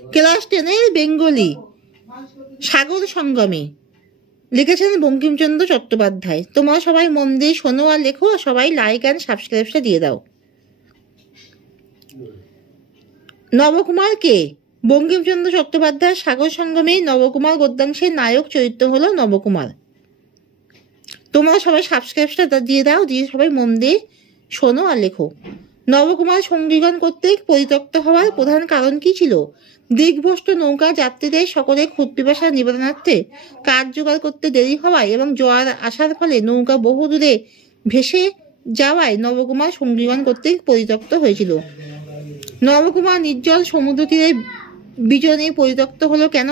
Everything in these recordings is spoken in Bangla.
ক্লাস 10-এর বেঙ্গলি সাগর সঙ্গমে লিখেছেন বঙ্কিমচন্দ্র চট্টোপাধ্যায়। তোমরা সবাই মন দিয়ে শোনো আর লেখো, সবাই লাইক অ্যান্ড সাবস্ক্রাইবটা দিয়ে দাও। নবকুমার কে? বঙ্কিমচন্দ্র চট্টোপাধ্যায়ের সাগর সঙ্গমে নবকুমার গদ্যাংশের নায়ক চরিত্র হলো নবকুমার। তোমরা সবাই সাবস্ক্রাইবটা দিয়ে দাও, দিয়ে সবাই মন দিয়ে শোনো আর লেখো। নবকুমার সঙ্গীগণ কর্তৃক পরিত্যক্ত হওয়ার প্রধান কারণ কি ছিল? দিগ্ভ্রষ্ট নৌকা যাত্রীদের সকলে ক্ষুদ পিপাসা নিবারণার্থে কাঠ জোগাড় করতে দেরি হওয়ায় এবং জোয়ার আসার ফলে নৌকা বহু দূরে ভেসে যাওয়ায় নবকুমার সঙ্গীগণ কর্তৃক পরিত্যক্ত হয়েছিল। নবকুমার নির্জল সমুদ্র তীরে বিজনে পরিত্যক্ত হলো কেন?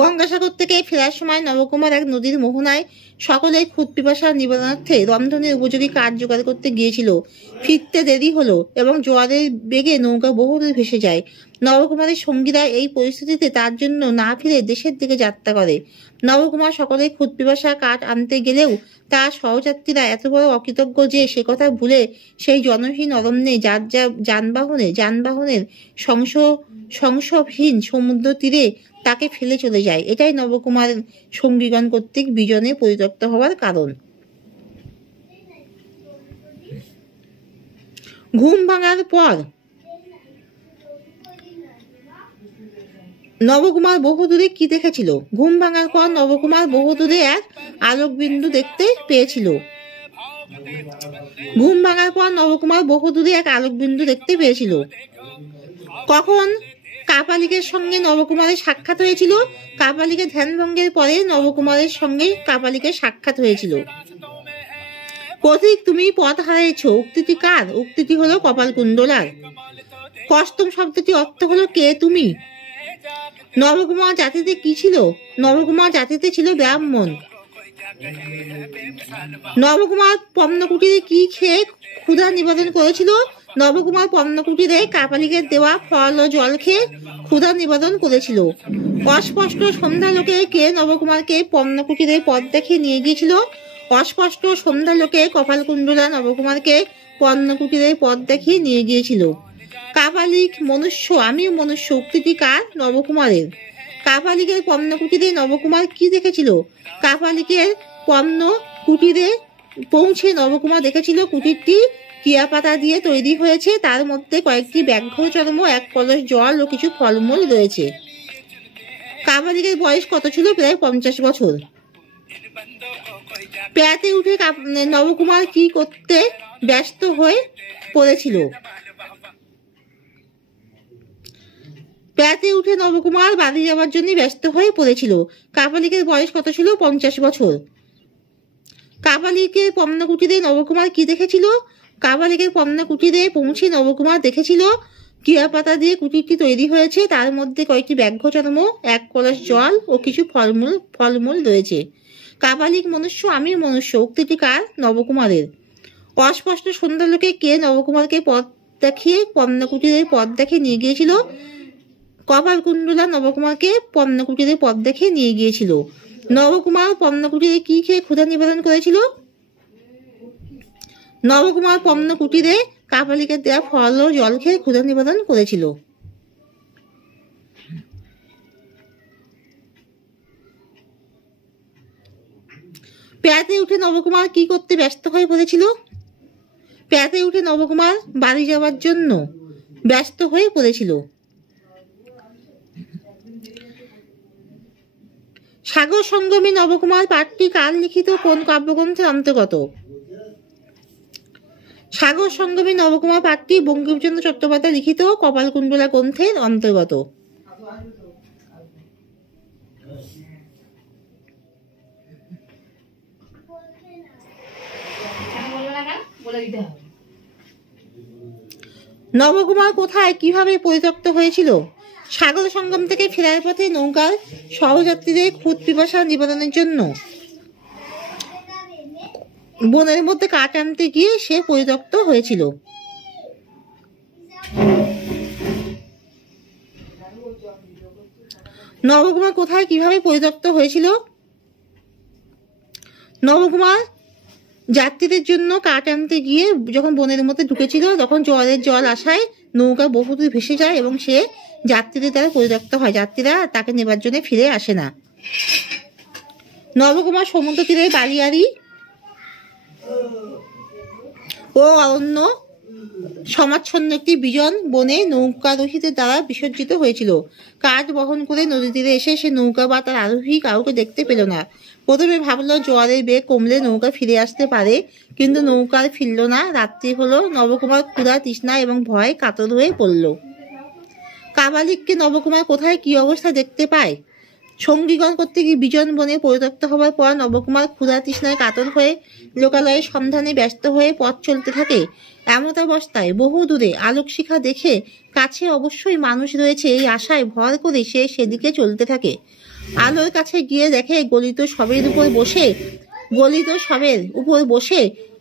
গঙ্গাসাগর থেকে ফেরার সময় নবকুমার এক নদীর মোহনায় সকলের ক্ষুদ পিপাসা নিবারণার্থে রন্ধনের উপযোগী কাঠ জোগাড় করতে গিয়েছিল। ফিরতে দেরি হলো এবং জোয়ারের বেগে নৌকা বহুদূর ভেসে যায়। নবকুমারের সঙ্গীরা এই পরিস্থিতিতে তার জন্য না ফিরে দেশের দিকে যাত্রা করে। নবকুমার সকলের ক্ষুদ পিপাসা কাঠ আনতে গেলেও তার সহযাত্রীরা এত বড় অকৃতজ্ঞ যে সে কথা ভুলে সেই জনহীন অরণ্যে যানবাহনের সংসবহীন সমুদ্র তীরে তাকে ফেলে চলে যায়। এটাই নবকুমার সঙ্গীগণ কর্তৃক বিজনে পরিত্যক্ত হওয়ার কারণ। ঘুম ভাঙার পর নবকুমার বহুদূরে কি দেখেছিল? ঘুম ভাঙার পর নবকুমার বহুদূরে এক আলোকবিন্দু দেখতে পেয়েছিল। ঘুম ভাঙার পর নবকুমার বহুদূরে এক আলোকবিন্দু দেখতে পেয়েছিল। কখন কাপালিকের সঙ্গে নবকুমারের সাক্ষাৎ হয়েছিল? কাপালিকের ধ্যানভঙ্গের পরে নবকুমারের সঙ্গে কাপালিকের সাক্ষাৎ হয়েছিল। পথিক তুমি পথ হারিয়েছ উক্তিটি কার? উক্তিটি হলো কপালকুণ্ডলার। কষ্টম শব্দটি অর্থ হলো কে তুমি? নবকুমার জাতিতে কি ছিল? নবকুমার জাতিতে ছিল ব্রাহ্মণ। নবকুমার পদ্মকুটিরে কি খেয়ে ক্ষুধা নিবেদন করেছিল? নবকুমার পদ্মকুটিরে কাপালিকের দেওয়া ফল ও জল খেয়ে ক্ষুধা নিবেদন করেছিল। অস্পষ্ট সন্ধ্যালোকে কে নবকুমারকে পদ্মকুটিরে পথ দেখে নিয়ে গিয়েছিল? অস্পষ্ট সন্ধ্যালোকে কপালকুণ্ডলা নবকুমারকে পদ্মকুটিরে পথ দেখিয়ে নিয়ে গিয়েছিল। কাপালিক মনুষ্য আমি মনুষ্য উক্তিটি কার? নবকুমারের। কাপালিকের পদ্মকুটিরে নবকুমার কি দেখেছিল? কাপালিকের পদ্মকুটিরে পৌঁছে নবকুমার দেখেছিল কুটিরটি কিয়াপাতা দিয়ে তৈরি হয়েছে, তার মধ্যে কয়েকটি ব্যাঘ্র চর্ম, এক কলস জল ও কিছু ফলমূল রয়েছে। কাপালিকের বয়স কত ছিল? প্রায় 50 বছর। পেয়াতে উঠে নবকুমার কি করতে ব্যস্ত হয়ে পড়েছিল? পেয়াতে উঠে নবকুমার বাড়ি যাওয়ার জন্য ব্যস্ত হয়ে পড়েছিল। কাপালিকের বয়স কত ছিল? 50 বছর। কাপালিকের পদ্মকুটিরে নবকুমার কি দেখেছিল? কাপালিকের পদ্মকুটিরে পৌঁছে নবকুমার দেখেছিল কিয়াপাতা দিয়ে কুটিরটি তৈরি হয়েছে, তার মধ্যে কয়েকটি ব্যাঘ্র চর্ম, এক কলস জল ও কিছু ফলমূল রয়েছে। কাপালিক মনুষ্য আমি মনুষ্য উক্তিটি কার? নবকুমারের। অস্পষ্ট সন্ধ্যালোকে কে নবকুমারকে পথ দেখিয়ে পদ্মকুটিরের পথ দেখে নিয়ে গিয়েছিল? কপালকুণ্ডলা নবকুমারকে পদ্মকুটিরের পথ দেখে নিয়ে গিয়েছিল। নবকুমার পদ্মকুটিরে কি খেয়ে ক্ষুধা নিবেদন করেছিল? নবকুমার পদ্মকুটিরে কাপালিকের দেওয়া ফল ও জল খেয়ে ক্ষুধা নিবেদন করেছিল। পেয়াতে উঠে নবকুমার কি করতে ব্যস্ত হয়ে পড়েছিল? পেয়াতে উঠে নবকুমার বাড়ি যাওয়ার জন্য ব্যস্ত হয়ে পড়েছিল। সাগর সঙ্গমে নবকুমার পাঠটি কার লিখিত, কোন কাব্যগ্রন্থের অন্তর্গত? সাগর সঙ্গমে নবকুমার পাঠটি বঙ্কিমচন্দ্র চট্টোপাধ্যায় লিখিত কপালকুণ্ডলা গ্রন্থের অন্তর্গত। নবকুমার কোথায় কিভাবে পরিত্যক্ত হয়েছিল? সাগর সঙ্গম থেকে ফেরার পথে নৌকার সহযাত্রীদের ক্ষুদ পিপাসা নিবারণের জন্য বনের মধ্যে কাঠ আনতে গিয়ে সে পরিত্যক্ত হয়েছিল। নবকুমার কোথায় কিভাবে পরিত্যক্ত হয়েছিল? নবকুমার যাত্রীদের জন্য কাঠ আনতে গিয়ে যখন বনের মধ্যে ঢুকেছিল, তখন জল আসায় নৌকা বহুদূর ভেসে যায় এবং সে যাত্রীদের দ্বারা পরিত্যক্ত হয়। যাত্রীরা তাকে নেবার জন্য ফিরে আসে না। নবকুমার সমুদ্র তীরে বালিয়াড়ি ও অরণ্য সমাচ্ছন্ন একটি বিজন বনে নৌকারোহীদের দ্বারা বিসর্জিত হয়েছিল। কাঠ বহন করে নদী তীরে এসে সে নৌকা বা তার আরোহী কাউকে দেখতে পেল না। প্রথমে ভাবলো জোয়ারের বেগ কমলে নৌকা ফিরে আসতে পারে, কিন্তু নৌকা ফিরল না। রাত্রি হলো। নবকুমার ক্ষুধা, তৃষ্ণা এবং ভয়ে কাতর হয়ে পড়ল। কাপালিককে নবকুমার কোথায় কি অবস্থা দেখতে পায়? সঙ্গীগণ কর্তৃক বিজন বনে পরিত্যক্ত হবার পর নবকুমার ক্ষুধা তৃষ্ণায় কাতর হয়ে লোকালয়ের সন্ধানে ব্যস্ত হয়ে পথ চলতে থাকে। এমত অবস্থায় বহু দূরে আলোকশিখা দেখে কাছে অবশ্যই মানুষ রয়েছে এই আশায় ভর করে সে সেদিকে চলতে থাকে। আলোর কাছে গিয়ে দেখে গলিত শবের উপর বসে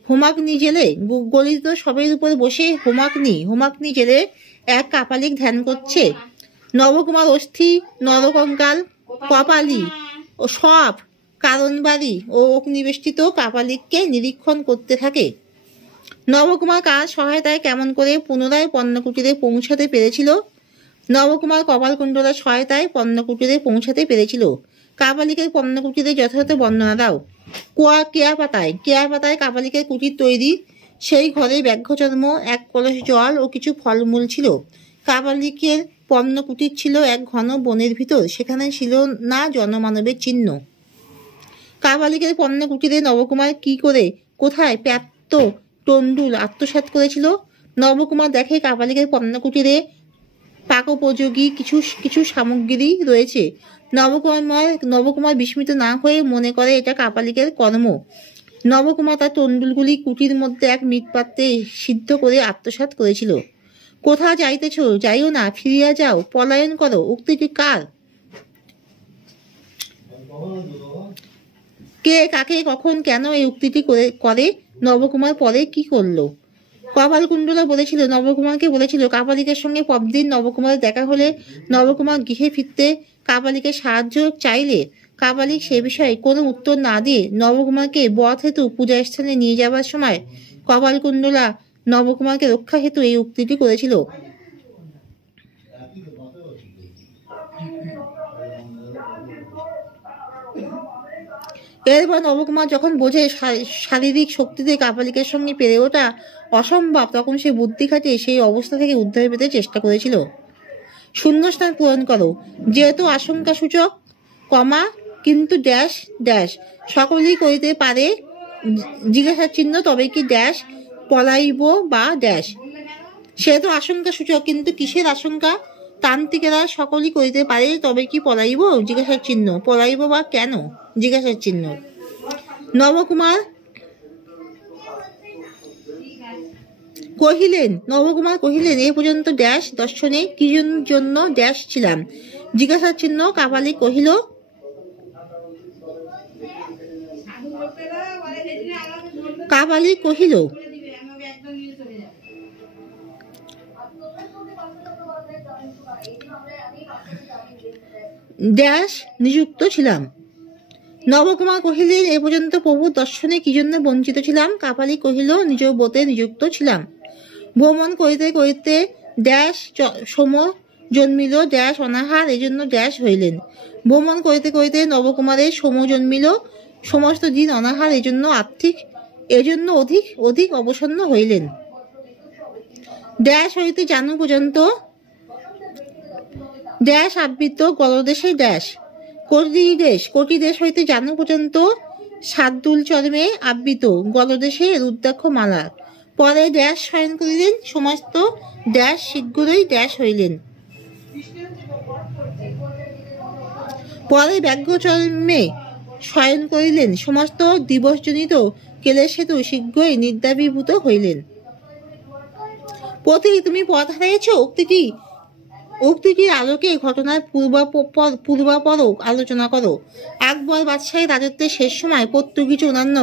হোমাগ্নি জেলে এক কাপালিক ধ্যান করছে। নবকুমার অস্থি, নরকঙ্কাল, কপালি ও সব কারণবাড়ি ও অগ্নিবেষ্টিত কাপালিককে নিরীক্ষণ করতে থাকে। নবকুমার কার সহায়তায় কেমন করে পুনরায় পণ্যকুটিরে পৌঁছাতে পেরেছিল? নবকুমার কপালকুণ্ডলার সহায়তায় পণ্যকুটিরে পৌঁছাতে পেরেছিল। কাপালিকের পণ্যকুটিরে যথাযথ বর্ণনা দাও। কেয়া পাতায় কাপালিকের কুটির তৈরি। সেই ঘরে ব্যাঘ্রচর্ম, এক কলস জল ও কিছু ফলমূল ছিল। কাপালিকের পণ্যকুটির ছিল এক ঘন বনের ভিতর, সেখানে ছিল না জনমানবের চিহ্ন। কাপালিকের পণ্যকুটিরে নবকুমার কি করে, কোথায় প্যাত্ত তণ্ডুল আত্মসাৎ করেছিল? নবকুমার দেখে কাপালিকের পণ্যকুটিরে পাকোপযোগী কিছু সামগ্রী রয়েছে। নবকুমার বিস্মিত না হয়ে মনে করে এটা কাপালিকের কর্ম। নবকুমার তার তণ্ডুলগুলি কুটির মধ্যে এক মৃৎপাত্রে সিদ্ধ করে আত্মসাৎ করেছিল। কোথা যাইতেছ? যাইও না, ফিরিয়া যাও, পলায়ন করো, উক্তিটি কার? কে, কাকে, কখন, কেন এই উক্তিটি করে? নবকুমার পরে কি করলো? কপালকুণ্ডলা নবকুমারকে বলেছিল কাপালিকের সঙ্গে পরদিন নবকুমারের দেখা হলে নবকুমার গৃহে ফিরতে কাপালিকের সাহায্য চাইলে কাপালিক সে বিষয়ে কোনো উত্তর না দিয়ে নবকুমারকে বধ হেতু পূজা স্থানে নিয়ে যাবার সময় কপালকুণ্ডলা নবকুমারকে রক্ষা হেতু এই উক্তিটি করেছিল। এরপর নবকুমার যখন বোঝে শারীরিক শক্তিতে কাপালিকের সঙ্গে পেরে ওঠা অসম্ভব, তখন সে বুদ্ধি খাটিয়ে সেই অবস্থা থেকে উদ্ধার পেতে চেষ্টা করেছিল। শূন্যস্থান পূরণ করো। যেহেতু আশঙ্কা সূচক কমা কিন্তু ড্যাশ ড্যাশ সকলেই করিতে পারে জিজ্ঞাসার চিহ্ন, তবে কি ড্যাশ পলাইব বা ড্যাশ। সেহেতু আশঙ্কা সূচক, কিন্তু কিসের আশঙ্কা? তান্ত্রিকেরা সকলেই করিতে পারে, তবে কি পলাইব জিজ্ঞাসার চিহ্ন, পলাইব বা কেন জিজ্ঞাসার চিহ্ন। নবকুমার কহিলেন এ পর্যন্ত ড্যাশ দর্শনে কি জন্য ড্যাশ ছিলাম জিজ্ঞাসার চিহ্ন। কাপালিক কহিল ড্যাশ নিযুক্ত ছিলাম। নবকুমার কহিলেন এ পর্যন্ত প্রভুর দর্শনে কি জন্য বঞ্চিত ছিলাম। কাপালিক কহিল নিজ ব্রতে নিযুক্ত ছিলাম। ভ্রমণ করিতে করিতে ড্যাশ সম জন্মিল, ড্যাশ অনাহার, এজন্য ড্যাশ হইলেন। ভ্রমণ করিতে করিতে নবকুমারের সম জন্মিল, সমস্ত দিন অনাহার, এজন্য অধিক অবসন্ন হইলেন। ড্যাশ হইতে জানু পর্যন্ত ড্যাশ আবৃত গলদেশে ড্যাশ কোটি দেশ হইতে জানু পর্যন্ত শার্দুল চর্মে আবৃত গলদেশে রুদ্রাক্ষ মালা। পরে ড্যাশ শয়ন করিলেন, সমস্ত ড্যাশ শীঘ্রই ড্যাশ হইলেন। পরে ব্যাঘ্রচর্মে শয়ন করিলেন, সমস্ত দিবসজনিত কেলেশ হেতু শীঘ্রই নিদ্রাভিভূত হইলেন। পতি তুমি পথ হারিয়েছ, উক্তিটির আলোকে ঘটনার পূর্বাপর আলোচনা করো। আকবর বাদশাহের রাজত্বের শেষ সময় পর্তুগিজ অন্যান্য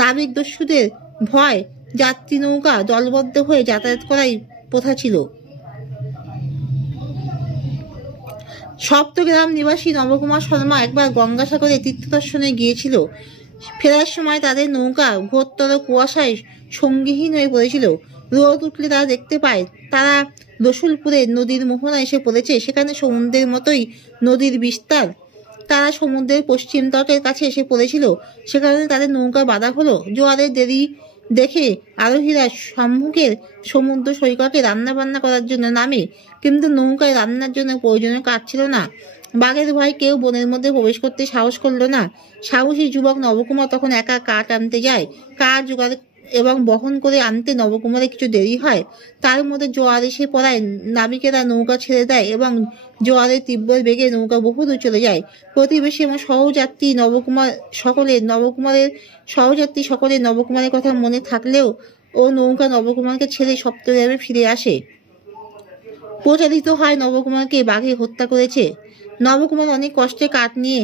নাবিক দস্যুদের ভয় যাত্রী নৌকা দলবদ্ধ হয়ে যাতায়াত করাই প্রথা ছিল। সপ্তগ্রাম নিবাসী নবকুমার শর্মা একবার গঙ্গাসাগরে তীর্থদর্শনে গিয়েছিল। ফেরার সময় তাদের নৌকা ঘোরতর কুয়াশায় সঙ্গীহীন হয়ে পড়েছিল। রোদ উঠলে তারা দেখতে পায় তারা রসুলপুরে নদীর মোহনা এসে পড়েছে। সেখানে সমুদ্রের মতোই নদীর বিস্তার। তারা সমুদ্রের পশ্চিম তটের কাছে এসে পড়েছিল। সেখানে তাদের নৌকা বাঁধা হলো। জোয়ারের দেরি দেখে আরোহীরা সম্মুখের সমুদ্র সৈকতে রান্না বান্না করার জন্য নামে, কিন্তু নৌকায় রান্নার জন্য প্রয়োজনীয় কাঠ ছিল না। বাঘের ভয় কেউ বনের মধ্যে প্রবেশ করতে সাহস করলো না। সাহসী যুবক নবকুমার তখন একা কাঠ আনতে যায়। কাঠ জোগাড় এবং বহন করে আনতে নবকুমারের কিছু দেরি হয়। তার মধ্যে জোয়ার এসে পড়ায় নাবিকেরা নৌকা ছেড়ে দেয় এবং জোয়ারের তীব্র বেগে নৌকা বহু দূর চলে যায়। প্রতিবেশী এবং সহযাত্রী নবকুমারের কথা মনে থাকলেও ও নৌকা নবকুমারকে ছেড়ে সপ্তগ্রামে ফিরে আসে। প্রচারিত হয় নবকুমারকে বাঘে হত্যা করেছে। নবকুমার অনেক কষ্টে কাঠ নিয়ে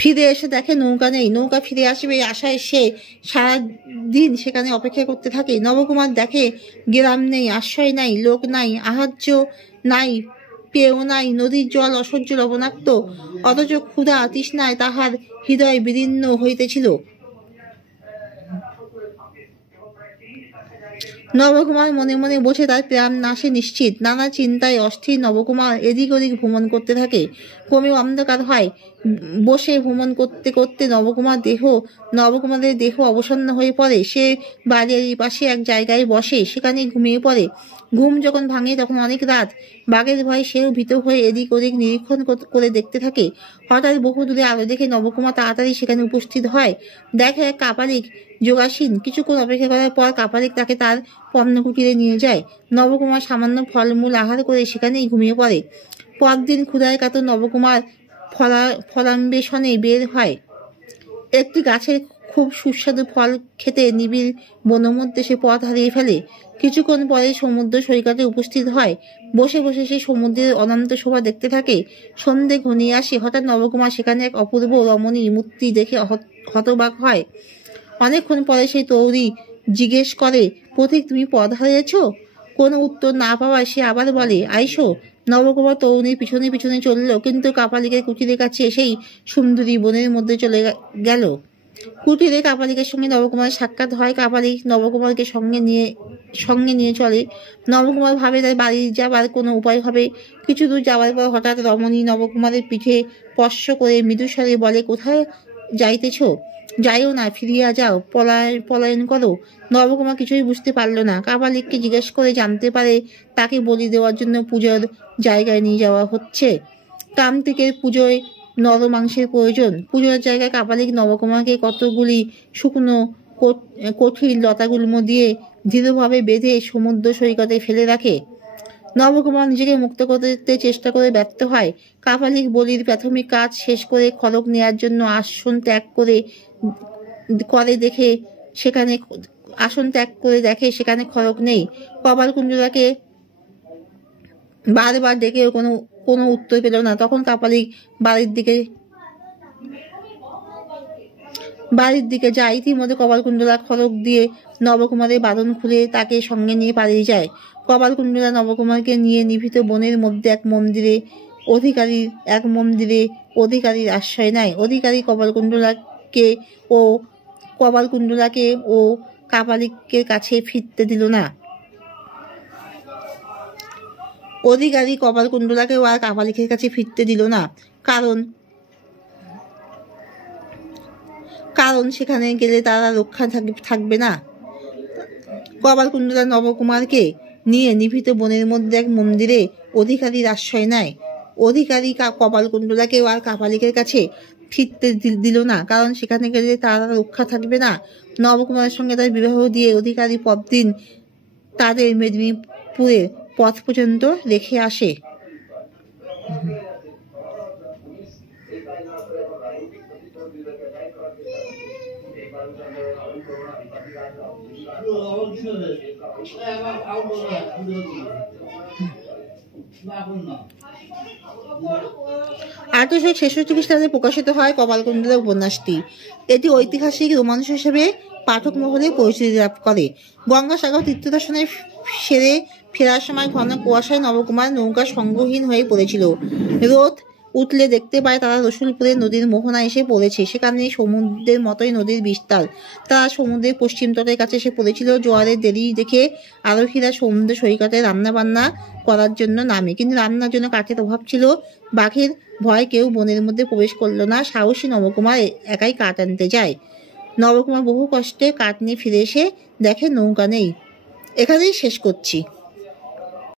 ফিরে এসে দেখে নৌকা নেই। নৌকা ফিরে আসবে এই আশায় সে সারাদিন সেখানে অপেক্ষা করতে থাকে। নবকুমার দেখে গ্রাম নেই, আশ্রয় নাই, লোক নাই, আহার্য নাই, পেয়েও নাই, নদীর জল অসহ্য লবণাক্ত, অথচ ক্ষুধা তৃষ্ণায় তাহার হৃদয় বিদীর্ণ হইতেছিল। নবকুমার মনে মনে বোঝে তার প্রাণ নাশে নিশ্চিত। নানা চিন্তায় অস্থির নবকুমার এদিক ওদিক ভ্রমণ করতে থাকে। ক্রমে অন্ধকার হয়। বসে ভ্রমণ করতে করতে নবকুমারের দেহ অবসন্ন হয়ে পড়ে। সে বাড়ির পাশে এক জায়গায় বসে, সেখানে ঘুমিয়ে পড়ে। ঘুম যখন ভাঙে তখন অনেক রাত। বাঘের ভয়ে সেও ভীত হয়ে এদিক ওদিক নিরীক্ষণ করে দেখতে থাকে। হঠাৎ বহু দূরে আলো দেখে নবকুমার তাড়াতাড়ি সেখানে উপস্থিত হয়। দেখে এক কাপালিক যোগাসীন। কিছুক্ষণ অপেক্ষা করার পর কাপালিক তাকে তার পর্ণকুটিরে নিয়ে যায়। নবকুমার সামান্য ফলমূল আহার করে সেখানেই ঘুমিয়ে পড়ে। পরদিন ক্ষুধায় কাতর নবকুমার ফলান্বেষণে বের হয়। একটি গাছের খুব সুস্বাদু ফল খেতে নিবিড় বনমধ্যে সে পথ হারিয়ে ফেলে। কিছুক্ষণ পরে সমুদ্র সৈকতে উপস্থিত হয়। বসে বসে সে সমুদ্রের অনন্ত শোভা দেখতে থাকে। সন্ধে ঘনিয়ে আসে। হঠাৎ নবকুমার সেখানে এক অপূর্ব রমণীর মূর্তি দেখে হতবাক হয়। অনেকক্ষণ পরে সেই তরুণী জিজ্ঞেস করে, পথিক, তুমি পথ হারিয়েছ? কোনো উত্তর না পাওয়ায় সে আবার বলে, আইসো। নবকুমার তরুণীর পিছনে পিছনে চলল, কিন্তু কাপালিকের কুটিরের কাছে এসেই সুন্দরী বনের মধ্যে চলে গেল। কুটিরে কাপালিকের সঙ্গে নবকুমারের সাক্ষাৎ হয়। কাপালিক নবকুমারকে সঙ্গে নিয়ে চলে। নবকুমার ভাবে তার বাড়ি যাবার কোনো উপায় হবে। কিছু দূর যাওয়ার পর হঠাৎ রমণী নবকুমারের পিঠে স্পর্শ করে মৃদুস্বরে বলে, কোথায় যাইতেছ? যাইও না, ফিরিয়া যাও, পলায়ন করো। নবকুমার কিছুই বুঝতে পারল না। কাপালিককে জিজ্ঞেস করে জানতে পারে তাকে বলি দেওয়ার জন্য পুজোর জায়গায় নিয়ে যাওয়া হচ্ছে। তান্ত্রিকের পুজোয় নর মাংসের প্রয়োজন। পুজোর জায়গায় কাপালিক নবকুমারকে কতগুলি শুকনো কঠিন লতাগুল্ম দিয়ে দৃঢ়ভাবে বেঁধে সমুদ্র সৈকতে ফেলে রাখে। নবকুমার নিজেকে মুক্ত করতে চেষ্টা করে ব্যর্থ হয়। কাপালিক বলির প্রাথমিক কাজ শেষ করে খড়গ নেয়ার জন্য আসন ত্যাগ করে দেখে সেখানে খড়গ নেই। কপালকুণ্ডলাকে বারবার ডেকেও কোনো উত্তর পেল না। তখন কাপালিক বাড়ির দিকে যায়। ইতিমধ্যে কপালকুণ্ডলা খড়গ দিয়ে নবকুমারের বাঁধন খুলে তাকে সঙ্গে নিয়ে পালিয়ে যায়। কপালকুণ্ডলা নবকুমারকে নিয়ে নিভৃত বনের মধ্যে এক মন্দিরে অধিকারীর আশ্রয় নেয়। অধিকারী কপালকুণ্ডলাকে ও কাপালিকের কাছে ফিরতে দিল না। অধিকারী কপালকুণ্ডলাকেও আর কাপালিকের কাছে ফিরতে দিল না, কারণ সেখানে গেলে তারা রক্ষা থাকবে না। কপালকুণ্ডলা নবকুমারকে নিয়ে নিভৃত বনের মধ্যে এক মন্দিরে অধিকারীর আশ্রয় নেয়। অধিকারী কপালকুণ্ডলাকেও আর কাপালিকের কাছে ফিরতে দিল না, কারণ সেখানে গেলে তারা রক্ষা থাকবে না। নবকুমারের সঙ্গে তার বিবাহ দিয়ে অধিকারী পরদিন তাদের মেদিনীপুরের পথ পর্যন্ত রেখে আসে। আঠারোশো ৬৬ খ্রিস্টাব্দে প্রকাশিত হয় কপালকুণ্ডলা উপন্যাসটি। এটি ঐতিহাসিক রোমাঞ্চ হিসেবে পাঠক মহলে পরিচিতি লাভ করে। গঙ্গাসাগর তীর্থদর্শনে ফেরার সময় ঘন কুয়াশায় নবকুমার নৌকা সঙ্গহীন হয়ে পড়েছিল। রোদ উঠলে দেখতে পায় তারা রসুলপুরে নদীর মোহনা এসে পড়েছে। সেখানে সমুদ্রের মতোই নদীর বিস্তার। তারা সমুদ্রের পশ্চিম তটের কাছে এসে পড়েছিল। জোয়ারের দেরি দেখে আরোহীরা সমুদ্র সৈকতে রান্না বান্না করার জন্য নামে, কিন্তু রান্নার জন্য কাঠের অভাব ছিল। বাঘের ভয় কেউ বনের মধ্যে প্রবেশ করলো না। সাহসী নবকুমার একাই কাঠ আনতে যায়। নবকুমার বহু কষ্টে কাঠ নিয়ে ফিরে এসে দেখে নৌকা নেই। এখানেই শেষ করছি।